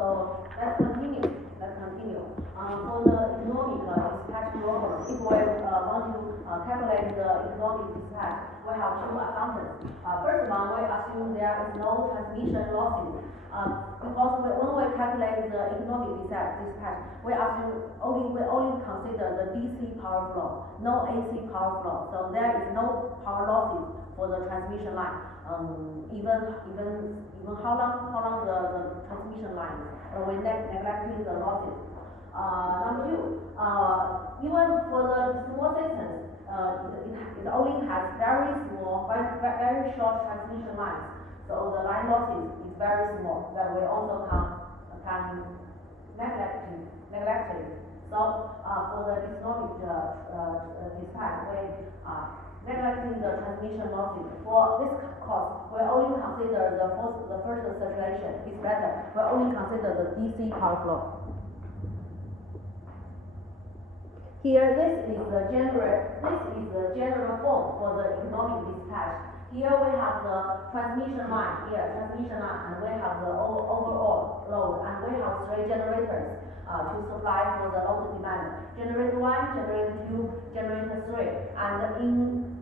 So let's continue. For the economic dispatch problem, if we want to calculate the economic dispatch, we have two assumptions. First one, we assume there is no transmission losses. Because when we calculate the economic dispatch, we only consider the DC power flow, no AC power flow. So there is no power losses for the transmission line. Even how long the transmission line, we neglecting the losses. Number two, even for the small systems, it only has very small, very short transmission lines. So the line losses is very small, that we also can neglect it. So for the economic dispatch, we neglecting the transmission losses. For this cost, we only consider the first situation is better. We only consider the DC power flow. Here, this is the general form for the economic dispatch. Here we have the transmission line, and we have the overall load, and we have three generators to supply for the load demand. Generator 1, generator 2, generator 3. And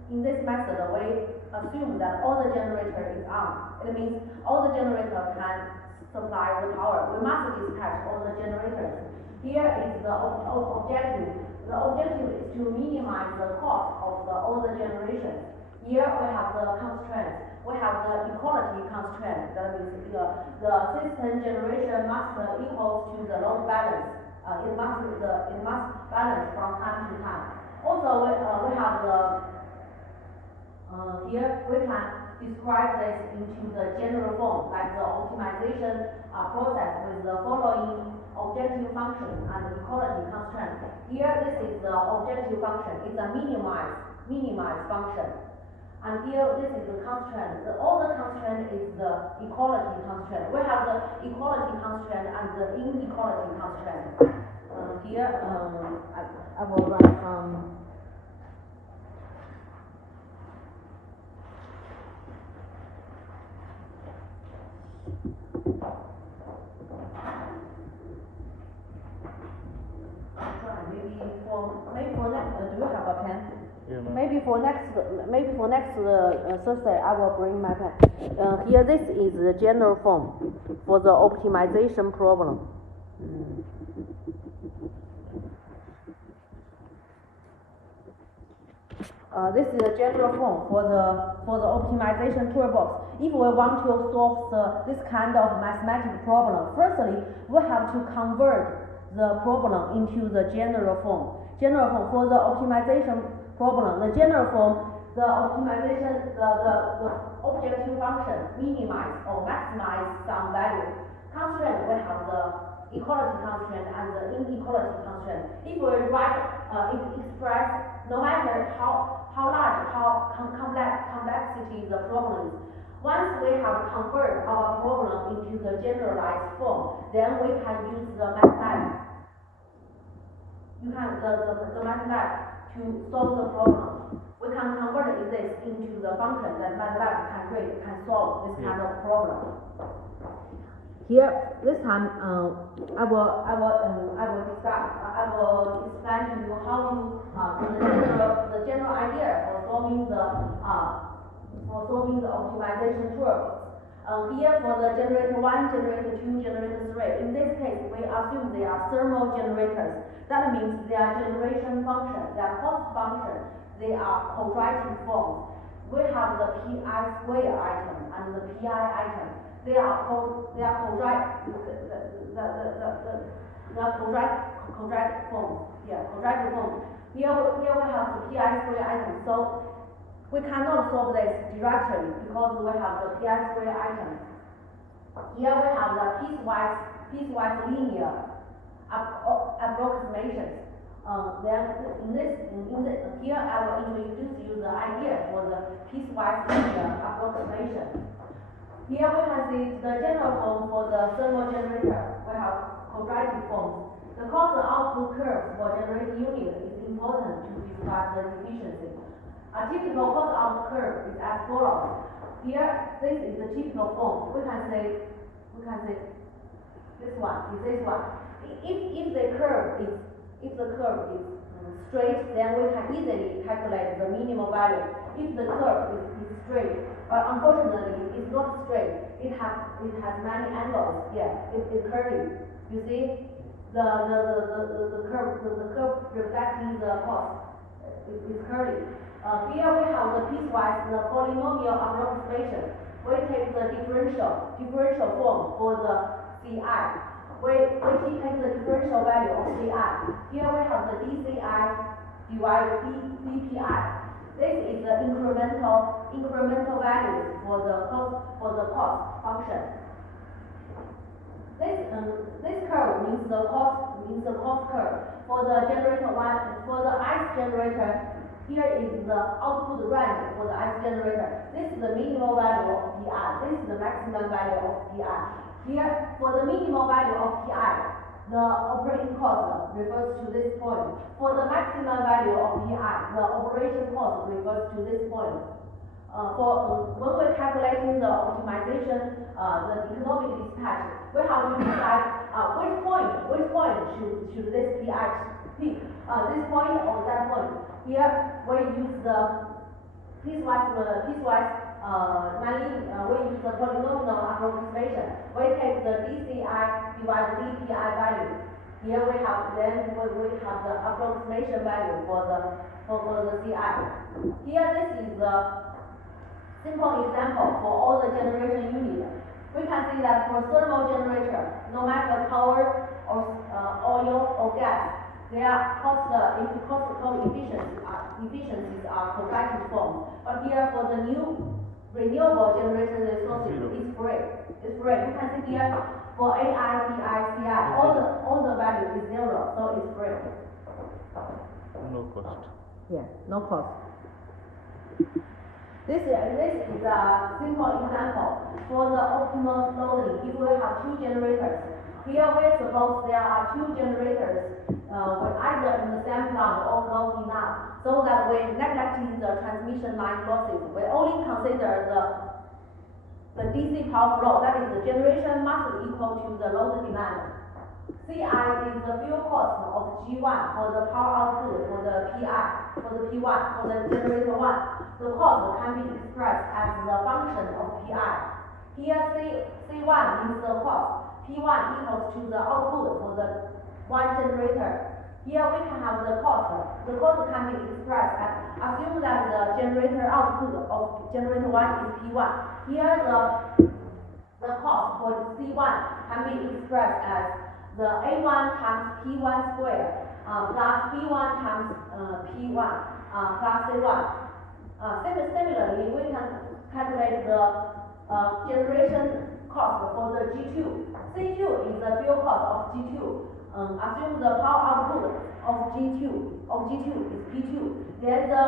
in this method, we assume that all the generator is on. It means all the generator can supply the power. We must dispatch all the generators. Here is the objective. The objective is to minimize the cost of all the generations. Here we have the constraints. We have the equality constraint. That means the system generation must equal to the load balance. It must balance from time to time. Also, we have the here we can describe this into the general form, like the optimization process with the following objective function and equality constraint. Here, this is the objective function. It's a minimize function. And here, this is the constraint. All the constraint is the equality constraint. We have the equality constraint and the inequality constraint. Here, I will write maybe for next. Do you have a pen? Yeah, maybe for next Thursday I will bring my pen. Here, this is the general form for the optimization problem. This is the general form for the optimization toolbox. If we want to solve this kind of mathematical problem, firstly we have to convert the problem into the general form. General form for the optimization problem. The general form, the optimization, the objective function minimize or maximize some value. Constraint, we have the equality constraint and the inequality constraint. If we write express, no matter how large, how complexity the problem is, once we have converted our problem into the generalized form, then we can use the MATLAB. You can the MATLAB to solve the problem. We can convert this into the function that MATLAB can solve this kind of problem. Here, this time, I will explain to you how to the general idea for solving the optimization toolbox. Here for the generator 1, generator 2, generator 3. In this case, we assume they are thermal generators. That means they are generation function, they are cost function, they are quadratic forms. We have the pi square item and the pi item. They are quadratic forms. Yeah, quadratic forms. Here we have the pi square item. So we cannot solve this directly because we have the pi square item. Here we have the piecewise linear approximations. Here I will introduce you the idea for the piecewise linear approximation. Here we can see the general form for the thermal generator. We have quadratic forms. The cost output curve for generating unit is important to describe the efficiency. A typical cost output curve is as follows. Here, this is the typical form. We can say this this one. If the curve is straight, then we can easily calculate the minimum value. If the curve is straight, but unfortunately it's not straight. It has many angles. Yeah, it's curvy. You see, the curve reflecting the cost is curvy. Here we have the piecewise the polynomial approximation. We take the differential form for the CI. We take the differential value of CI. Here we have the DCI divided dPi. This is the incremental values for the cost function. This curve means the cost curve. For the generator one, for the ICE generator, here is the output range for the ICE generator. This is the minimal value of Pi. This is the maximum value of Pi. Here, for the minimal value of Pi, the operating cost refers to this point. For the maximum value of Pi, the operation cost refers to this point. When we're calculating the optimization, the economic dispatch, we have to decide which point should this Pi pick. This point or that point. Here we use the piecewise we use the polynomial approximation. We take the DCI divided dPi value. Here we have the approximation value for the CI. Here this is the simple example for all the generation units. We can see that for thermal generator, no matter power or oil or gas, their cost efficiencies are quadratic form. But here for the new renewable generation resources, it's free. It's free. You can see here for AI, PI, CI, all the value is zero, so it's free. No cost. Yeah, no cost. This is a simple example for the optimal loading. If we have two generators, here we suppose there are two generators either in the same plant or close enough, so that we neglecting the transmission line losses. We only consider the DC power flow, that is the generation must equal to the load demand. CI is the fuel cost of G1 for the power output for the PI, for the P1, for the generator 1. The cost can be expressed as the function of PI. Here C1 is the cost. P1 equals to the output for the one generator. Here we can have the cost. The cost can be expressed as, assume that the generator output of generator 1 is P1. Here the cost for C1 can be expressed as the A1 times P1 squared plus B1 times P1 plus C1. Similarly, we can calculate the generation cost for the G2. C2 is the fuel cost of G2. Assume the power output of G2 is P2. Then the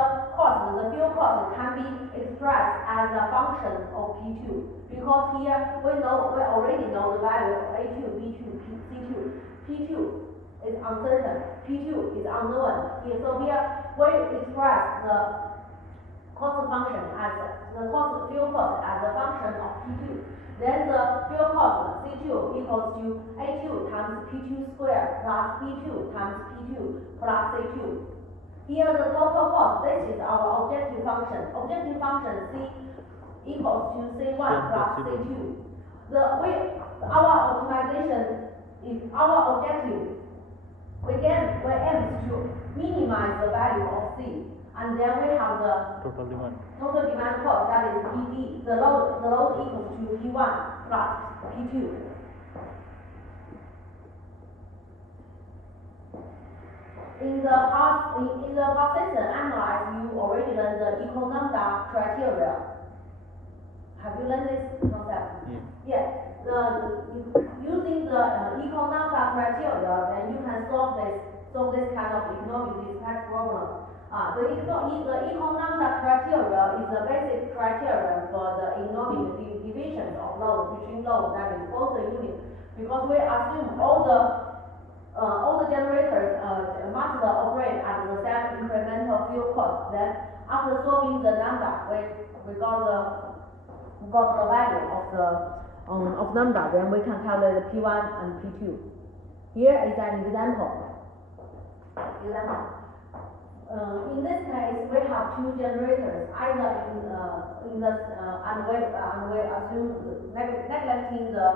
fuel cost can be expressed as a function of P2. Because here we already know the value of A2, B2, C2. P2 is uncertain. P2 is unknown. So here we express the cost function as fuel cost as a function of P2. Then the fuel cost C2 equals to A2 times P2 squared plus B2 times P2 plus C2. Here the total cost, this is our objective function. Objective function C equals to C1 plus C2. Our optimization is our objective. We aim to minimize the value of C. And then we have the total demand cost, that is PD. The load equals to P1 plus P2. In the past session analyze, you already learned the eco-lambda criteria. Have you learned this concept? Yeah. Using the eco-lambda criteria, then you can solve this kind of economic dispatch problem. The eco-lambda criteria is the basic criterion for the economic division of load between load, that is both the units. Because we assume all the generators must operate at the same incremental fuel cost. Then after solving the lambda, we got the value of number, then we can calculate P1 and P2. Here is an example. In this case, we have two generators, either and we assume neglecting the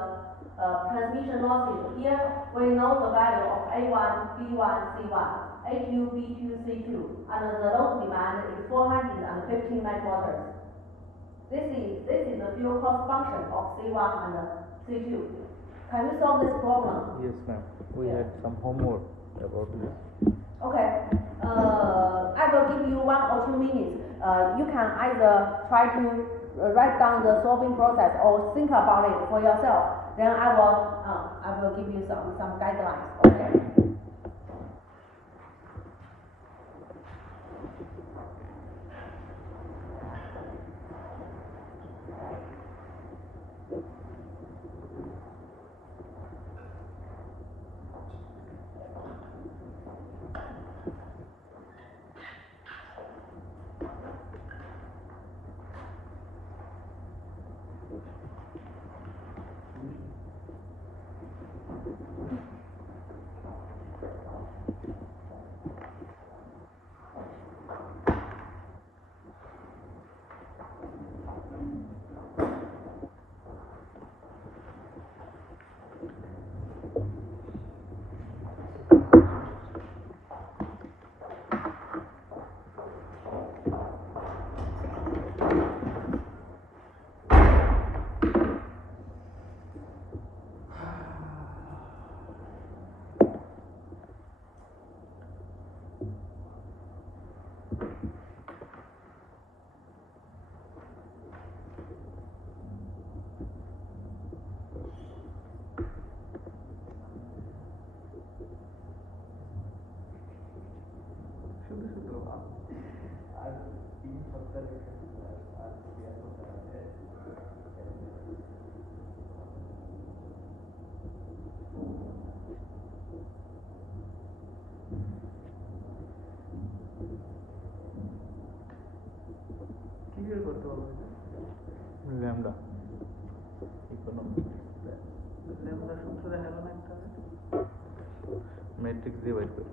transmission losses. Here we know the value of A1, B1, C1, A2, B2, C2, and the load demand is 415 megawatts. This is the fuel cost function of C1 and C2. Can you solve this problem? Yes, ma'am. We had some homework about this. Okay. I will give you 1 or 2 minutes. You can either try to write down the solving process or think about it for yourself. Then I will give you some guidelines. Okay. Lambda economics lambda সূত্র দেখা গেল একটা matrix দিয়ে বাইর করি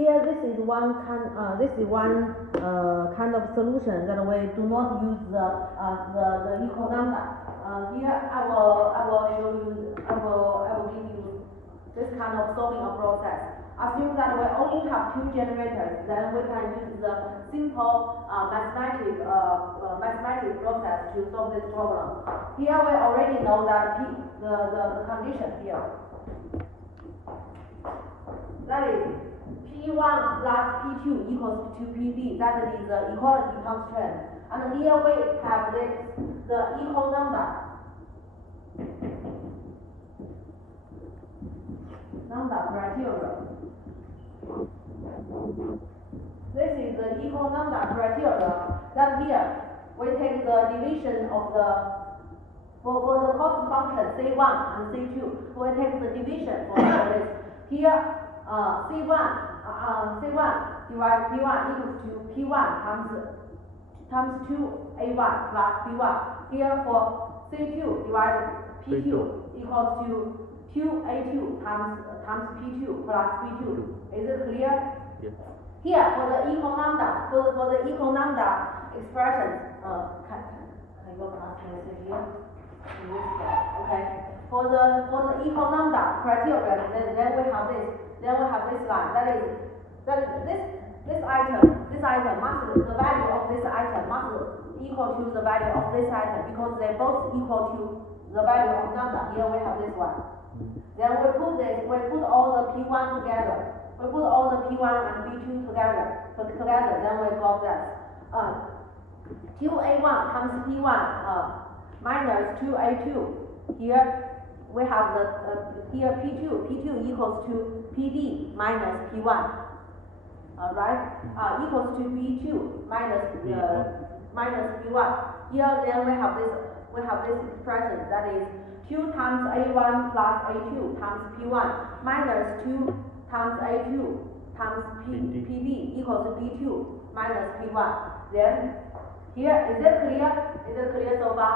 here this is one kind of solution that we do not use the equal lambda. Here I will show you I will give you this kind of solving a process. Assume that we only have two generators, then we can use the simple mathematic process to solve this problem. Here we already know that the condition here. That is P1 plus P2 equals to PD. That is the equality constraint. And here we have the equal lambda criteria. This is the equal lambda criteria. That here we take the division of the for the cost function C1 and C2. We take the division for this. Here C1 divided P1 equals to P1 times 2A1 plus P1. Here for C2 divided P2 equals to 2A2 times P2 plus P2. Is it clear? Yes. Here for the equal lambda, for the equal lambda expression, can you sit here? Okay. For the equal lambda criteria, then we have this. Then we have this line. That is this item must the value of this item must equal to the value of this item because they both equal to the value of lambda. Here we have this one. Then we put all the P1 together. We put all the P1 and P2 together. Then we got that. 2A1 times P1 minus 2A2. Here we have the here P2 equals to PD minus P1. Alright, equals to B2 minus P1. Here then we have this expression that is 2 times A1 plus A2 times P1 minus 2 times A2 times PD equals to B2 minus P1. Then here, is it clear? Is it clear so far?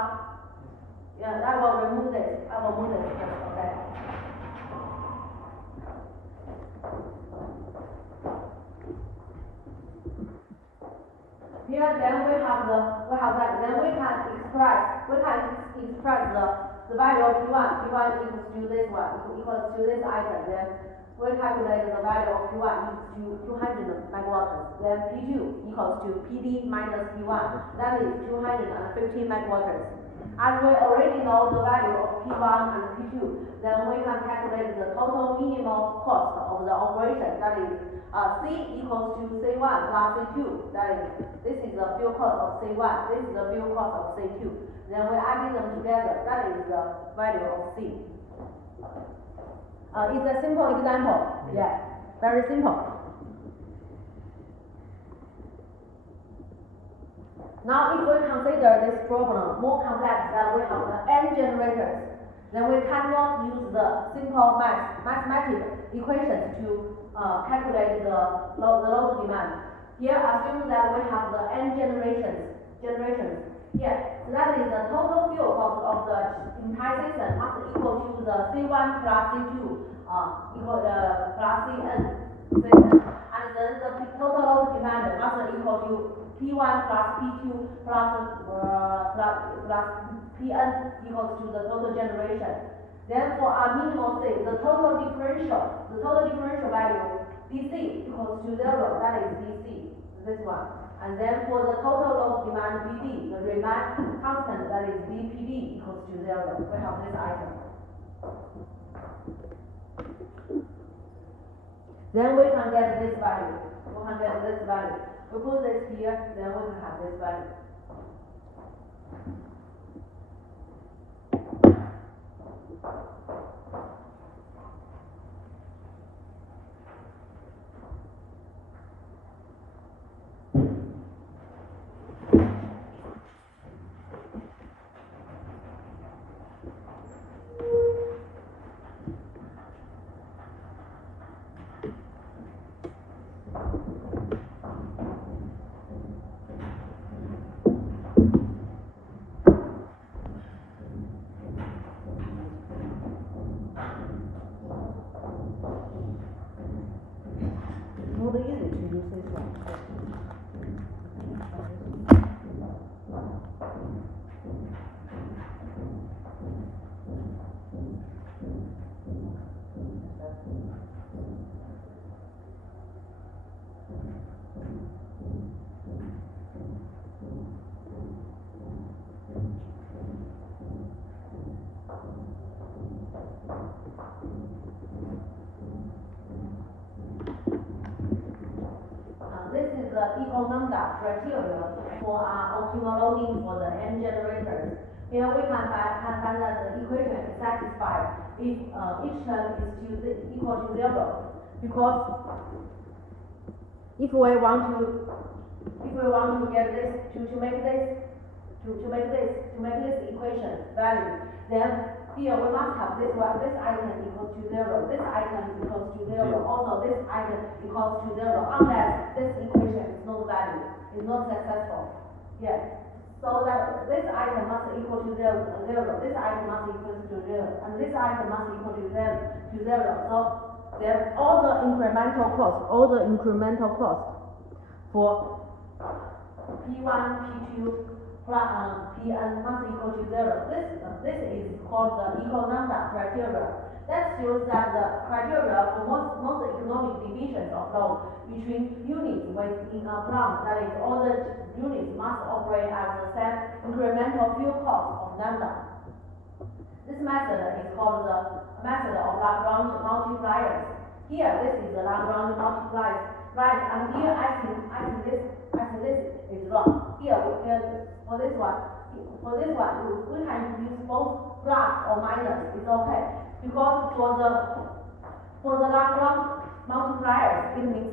Yeah, I will remove this. Okay. Here then we have that. Then we can express the value of P1 equals to this one, equals to this item. Then we calculate the value of P1 equals to 200 megawatts. Then P2 equals to PD minus P1. That is 250 megawatts. As we already know the value of P1 and P2, then we can calculate the total minimal cost of the operation. That is C equals to C1 plus C2. That is, this is the fuel cost of C1. This is the fuel cost of C2. Then we add them together. That is the value of C. It's a simple example. Yeah, very simple. Now, if we consider this problem more complex, that we have the n generators, then we cannot use the simple mathematical equations to calculate the load demand. Here, assume that we have the n generations. Yes, so that is the total fuel cost of the entire system must equal to the C1 plus C2 plus Cn. And then the total load demand must equal to P1 plus P2 plus Pn equals to the total generation. Then for our minimal C, the total differential value dC equals to 0. That is dC, this one. And then for the total load demand Bd, the demand constant, that is dPd equals to 0. We have this item. Then we can get this value. We put this here, then we can have this value. use this one. This is the equal lambda criteria for optimal loading for the n generators. Here we can find that the equation is satisfied if each term is equal to 0, because if we want to get this to make this equation valid, then here we must have this one, this item equals to 0, this item equals to 0, also this item equals to 0, unless this equation is not valid, is not successful. Yes. So that this item must equal to 0, this item must equal to 0, and this item must equal to 0. So then all the incremental cost for P1, P2, plus Pn must equal to 0. This is called the equal lambda criteria. That shows that the criteria for most economic divisions of load between units within a plant, that is, all the units must operate at the same incremental fuel cost of lambda. This method is called the method of Lagrange multipliers. Here, this is the Lagrange multipliers, right? And here, I think this is wrong. Here, for this one, we can use both plus or minus. It's okay, because for the Lagrange multipliers, it means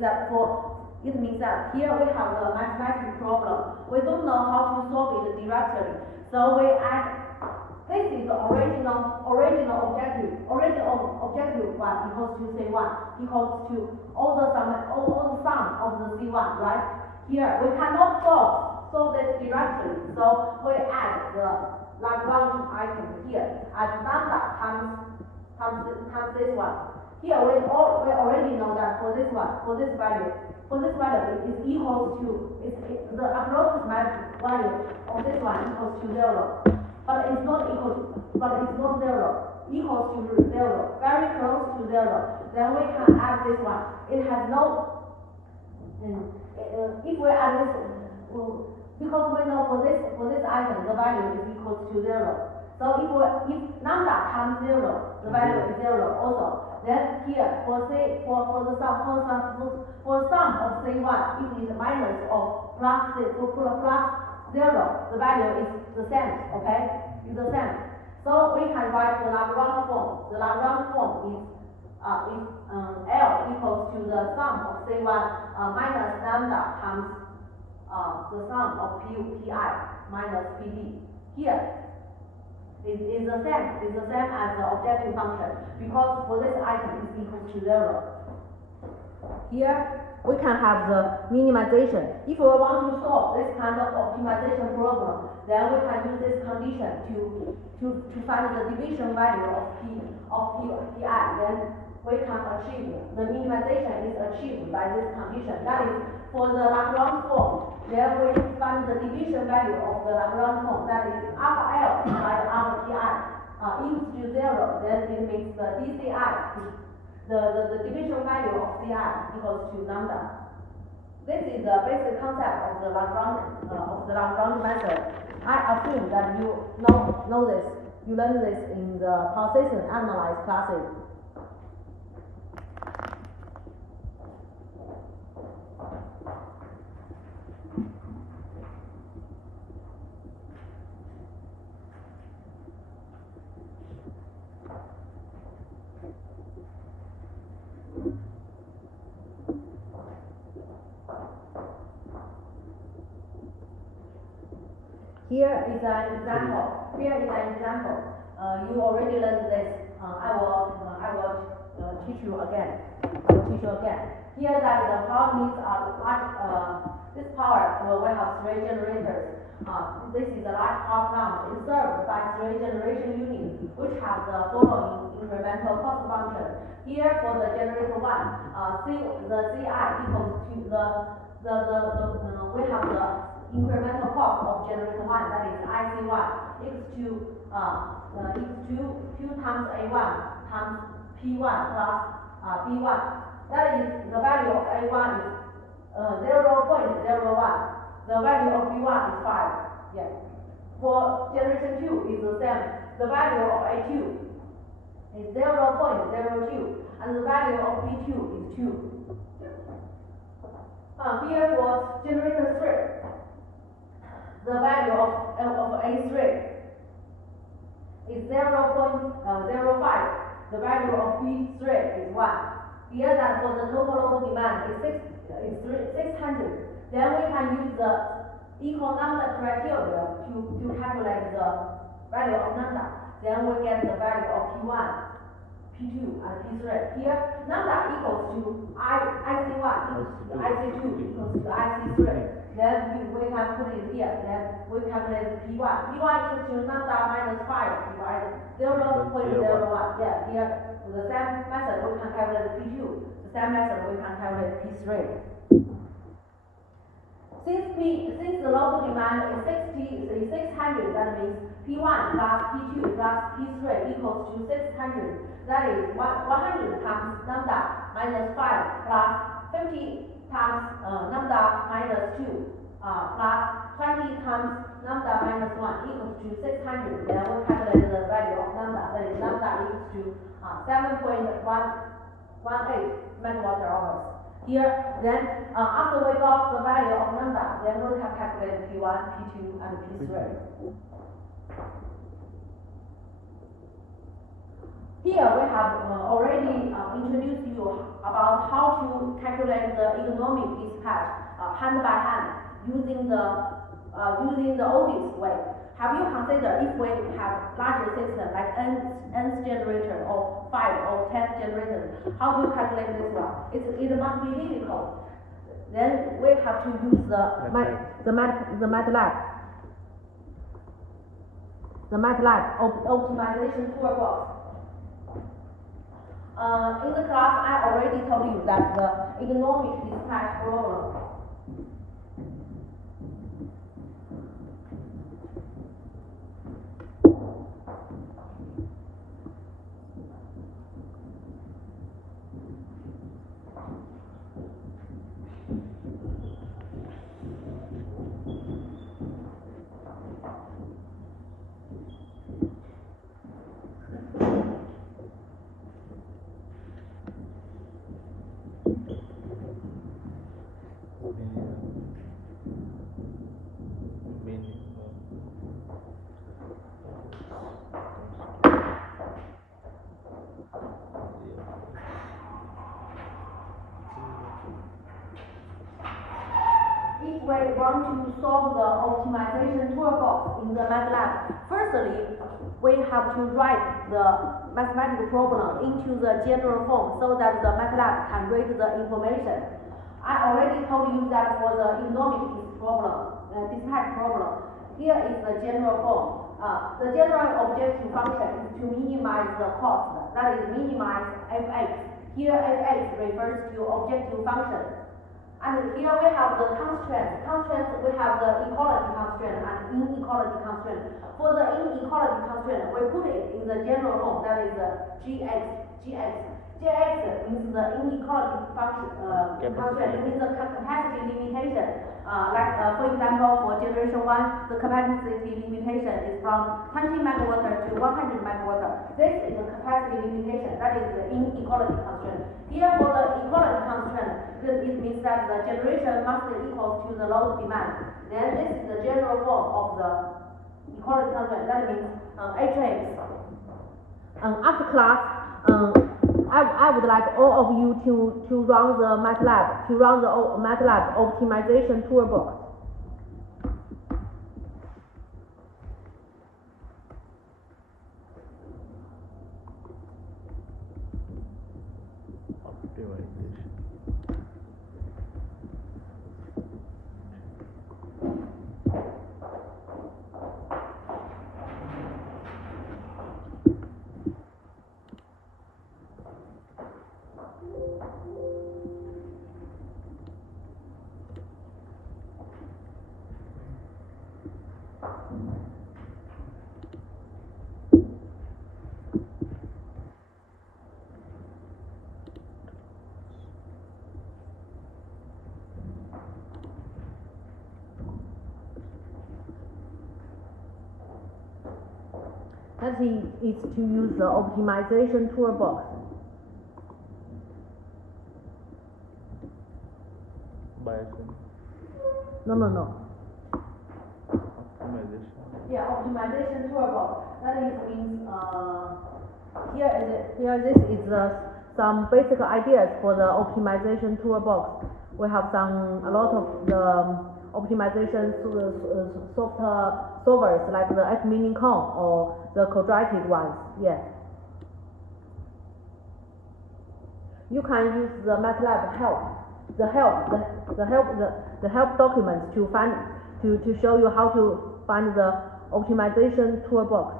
that here we have the mathematical problem. We don't know how to solve it directly, so we add. This is the original objective. Original objective 1 equals to C1 equals to all the sum of the C1, right? Here we cannot solve this directly, so we add the Lagrange item here as lambda times this one. Here we already know that for this value is equal to the approximate value of this one equals to 0. But it's not 0, equals to 0, very close to 0. Then we can add this one. It has no, if we add this, because we know for this item the value is equal to 0. So if lambda times 0, the value is 0 also. Then here for the sum of C1, if it is minus or plus 0, the value is the same, okay? It's the same. So we can write the Lagrange form. The Lagrange form is L equals to the sum of C1 minus lambda times the sum of Pi minus Pd. Here is the same as the objective function, because for this item is equal to 0. Here we can have the minimization. If we want to solve this kind of optimization problem, then we can use this condition to find the division value of Pi. Then we can achieve the minimization is achieved by this condition. That is, for the Lagrange form, then we find the division value of the Lagrange form. That is alpha L by alpha Pi equals to 0. Then it means the DCI. The division value of Ci equals to lambda. This is the basic concept of the Lagrange method. I assume that you know this. You learned this in the Pulsation Analyze classes. Here is an example. You already learned this. I will teach you again. Here that the power needs are This power, we have 3 generators. This is a large power plant. It's served by 3 generation units, which have the following incremental cost function. Here for the generator 1, the CI equals to we have the incremental cost of generator 1, that is IC1, equals to 2 times A1 times P1 plus B1. That is, the value of A1 is 0.01. The value of B1 is 5. Yes. For generation 2 is the same. The value of A2 is 0.02, and the value of B2 is 2. Here for generator 3, the value of A3 is 0.05. The value of B3 is 1. Here that for the total local demand is 600. Then we can use the equal number criteria to calculate the value of lambda. Then we get the value of P1, P2, and P3. Here, lambda equals to IC1 equals to IC2 equals to IC3. Then we can put it here. Then we calculate P1. P1 equals to lambda minus 5 divided 0.01. Yeah, here the same method we can calculate P2. The same method we can calculate P3. Since the local demand is 600, that means P1 plus P2 plus P3 equals to 600. That is 100 times lambda minus 5 plus 50 times lambda minus 2 plus 20 times lambda minus 1 equals to 600. Then we calculate the value of lambda. That is lambda equals to 7.118 megawatt hours. Here, then after we got the value of lambda, then we can calculate P1, P2, and P3. Here we have already introduced you about how to calculate the economic dispatch hand by hand using the oldest way. Have you considered if we have larger system like N generator or 5 or 10 generators, how to calculate this one? It must be difficult. Then we have to use the MATLAB optimization toolbox. In the class, I already told you that the economic dispatch problem if we want to solve the optimization toolbox in the MATLAB, firstly, we have to write the mathematical problem into the general form so that the MATLAB can read the information. I already told you that for the economic dispatch problem, here is the general form. The general objective function is to minimize the cost, that is minimize fx. Here fx refers to objective function. And here we have the constraints. Constraints, we have the equality constraint and inequality constraint. For the inequality constraint, we put it in the general form, that is the Gx. Gx means the inequality function constraint, means the capacity limitation. For example, for generation 1, the capacity limitation is from 20 megawatt to 100 megawatt. This is the capacity limitation, that is the inequality constraint. Here for the equality constraint, it means that the generation must equal to the load demand. Then this is the general form of the equality constraint, that means Hx. After class, I would like all of you to run the MATLAB optimization toolbox. Optimization. That is to use the optimization toolbox. Biasing, No. optimization. Yeah, optimization toolbox. That is means this is some basic ideas for the optimization toolbox. We have a lot of the optimization softwares like the XMinicon or the quadratic ones. Yeah. You can use the MATLAB the help documents to find to show you how to find the optimization toolbox.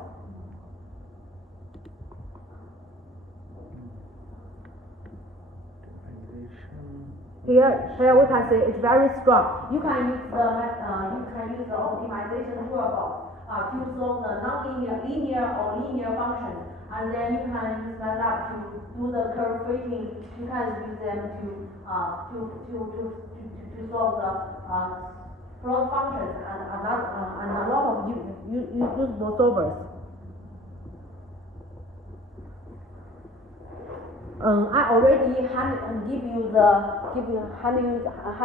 Here we can see it's very strong. You can use the optimization toolbox to solve the nonlinear, linear or linear functions, and then you can use MATLAB to do the curve fitting. You can use them to solve the plot functions and a lot of useful solvers. I already hand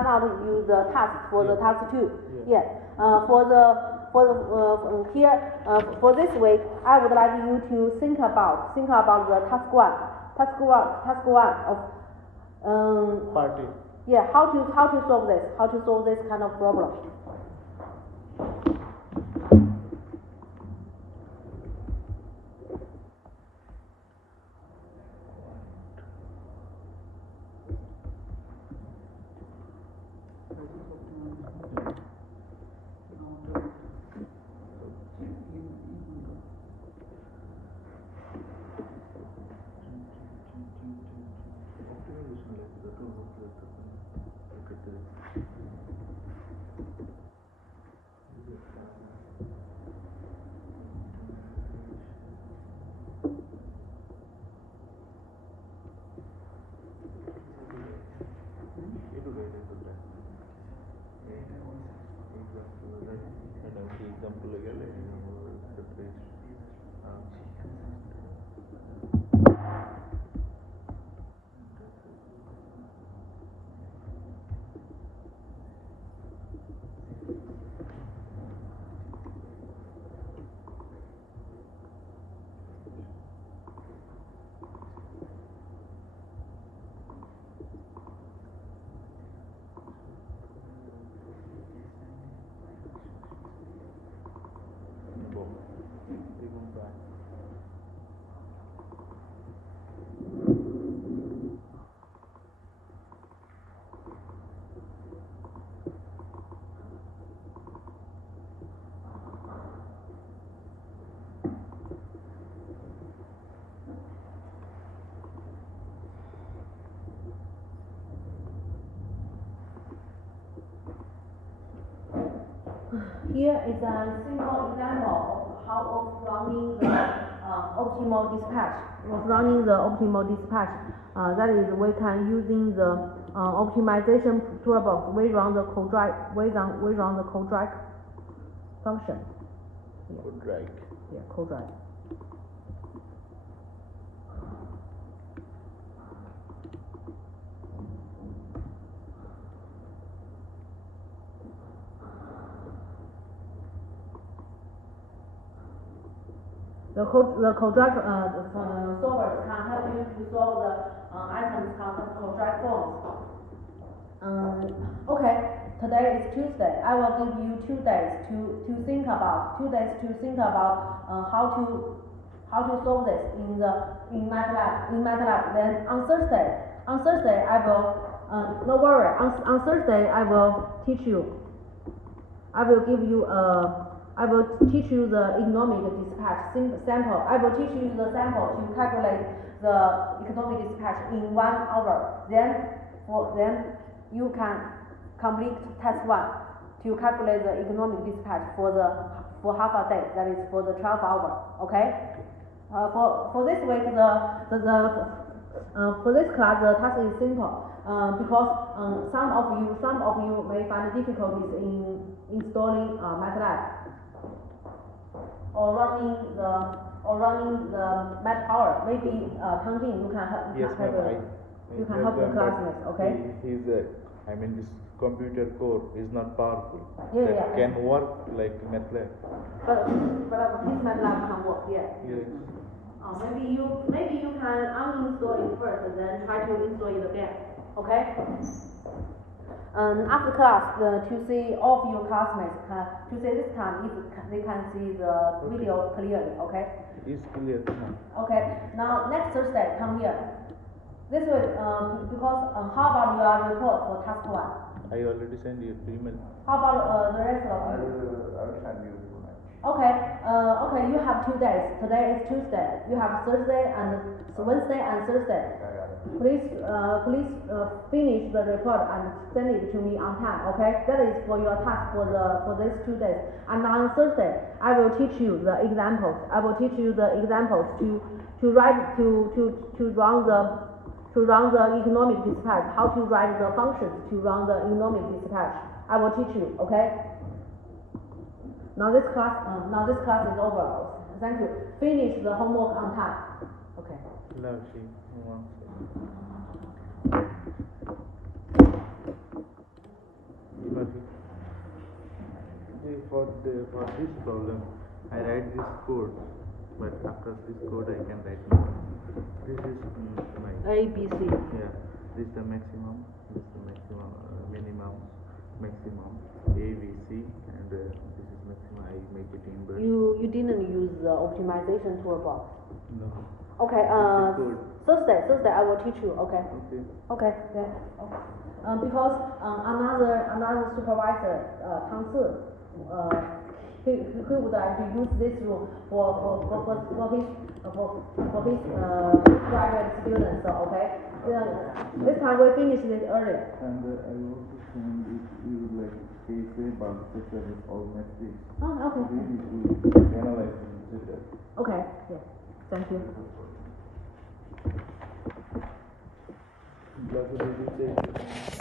out you the task for the task 2. Yeah. For this week, I would like you to think about the task 1 of Party. yeah, how to solve this kind of problem. Here is a simple example of running the optimal dispatch. That is, we can using the optimization toolbox. We run the codrag function. Codrag. Yeah, codrag. The codrag solvers can help you to solve the items codrag forms. Okay, today is Tuesday. I will give you 2 days to think about how to solve this in MATLAB. Then on Thursday I will don't worry. On Thursday I will teach you. I will teach you the economic dispatch sample. I will teach you the sample to calculate the economic dispatch in 1 hour. Then you can complete task 1 to calculate the economic dispatch for half a day. That is for the 12 hours. Okay. For this week for this class the task is simple because some of you may find difficulties in installing MATLAB or running the or running the Math Power. Maybe Tang Jing, you can help. Yes, ma'am. You can help the classmates, okay? He's I mean, this computer core is not powerful. Yeah, that yeah. can work like MATLAB. But his MATLAB can work, yeah. Yes. Maybe you can uninstall it first, then try to install it again. Okay? After class, to see all of your classmates, to see this time if they can see the video clearly. Okay? It's clear. Okay. Now next Thursday, come here. This way, because how about your report for task 1? I already sent you email. How about the rest of I you? will send you tonight. Okay, okay, you have 2 days. Today is Tuesday. You have Thursday and Wednesday and Thursday. Please finish the report and send it to me on time. Okay, that is for your task for these 2 days. And on Thursday, I will teach you the examples. I will teach you the examples to write to run the economic dispatch. How to write the functions to run the economic dispatch. I will teach you. Okay. Now this class is over. Thank you. Finish the homework on time. Okay. Love she. For this problem, I write this code, but after this code I can write more. This is my A, B, C. Yeah. This is the maximum. This is the maximum, minimum, maximum. A, B, C, and this is maximum. I make it in bird. You didn't use the optimization toolbox. No. Okay. Thursday I will teach you. Okay. Okay. Okay. Yeah. Okay. Because another supervisor, Tang Si, he would like to use this room for his private students. So okay. This time we finish this earlier. And I also send if you like say about the all next week. Oh, okay. We need to analyze it. Okay. Yeah. Thank you. That's what they say.